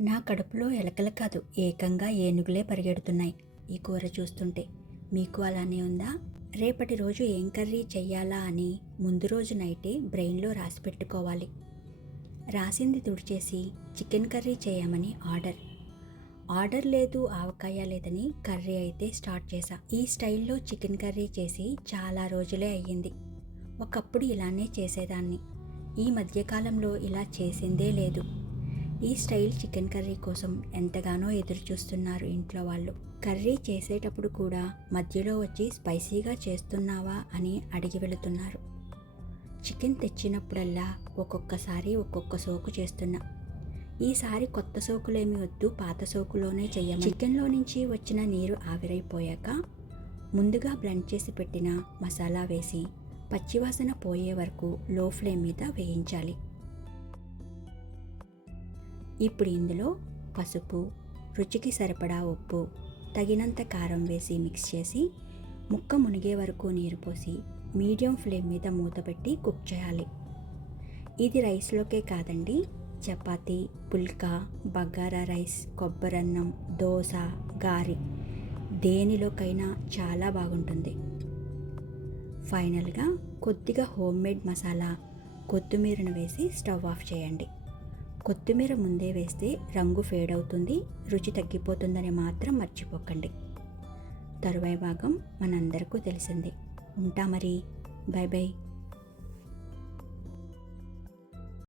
నా కడుపులో ఎలకలు కాదు, ఏకంగా ఏనుగులే పరిగెడుతున్నాయి ఈ కూర చూస్తుంటే. మీకు అలానే ఉందా? రేపటి రోజు ఏం కర్రీ చెయ్యాలా అని ముందు రోజు నైటే బ్రెయిన్లో రాసి పెట్టుకోవాలి. రాసింది తుడిచేసి చికెన్ కర్రీ చేయమని ఆర్డర్ లేదు, ఆవకాయ లేదని కర్రీ అయితే స్టార్ట్ చేశా. ఈ స్టైల్లో చికెన్ కర్రీ చేసి చాలా రోజులే అయ్యింది. ఒకప్పుడు ఇలానే చేసేదాన్ని. ఈ మధ్యకాలంలో ఇలా చేసిందే లేదు. ఈ స్టైల్ చికెన్ కర్రీ కోసం ఎంతగానో ఎదురు చూస్తున్నారు ఇంట్లో వాళ్ళు. కర్రీ చేసేటప్పుడు కూడా మధ్యలో వచ్చి స్పైసీగా చేస్తున్నావా అని అడిగి వెళుతున్నారు. చికెన్ తెచ్చినప్పుడల్లా ఒక్కొక్కసారి ఒక్కొక్క సోకు చేస్తున్నా. ఈసారి కొత్త సోకులేమి వద్దు, పాత సోకులోనే చెయ్యమని. చికెన్లో నుంచి వచ్చిన నీరు ఆవిరైపోయాక ముందుగా బ్లెండ్ చేసి పెట్టిన మసాలా వేసి పచ్చివాసన పోయే వరకు లో ఫ్లేమ్ మీద వేయించాలి. ఇప్పుడు ఇందులో పసుపు, రుచికి సరిపడా ఉప్పు, తగినంత కారం వేసి మిక్స్ చేసి ముక్క మునిగే వరకు నీరు పోసి మీడియం ఫ్లేమ్ మీద మూత పెట్టి కుక్ చేయాలి. ఇది రైస్లోకే కాదండి, చపాతీ, పుల్కా, బగారా రైస్, కొబ్బరన్నం, దోశ, గారి దేనిలోకైనా చాలా బాగుంటుంది. ఫైనల్గా కొద్దిగా హోమ్మేడ్ మసాలా, కొత్తిమీరను వేసి స్టవ్ ఆఫ్ చేయండి. కొత్తిమీర ముందే వేస్తే రంగు ఫేడ్ అవుతుంది, రుచి తగ్గిపోతుందని మాత్రం మర్చిపోకండి. తరువాయి భాగం మనందరికీ తెలిసిందే. ఉంటా మరి. By by.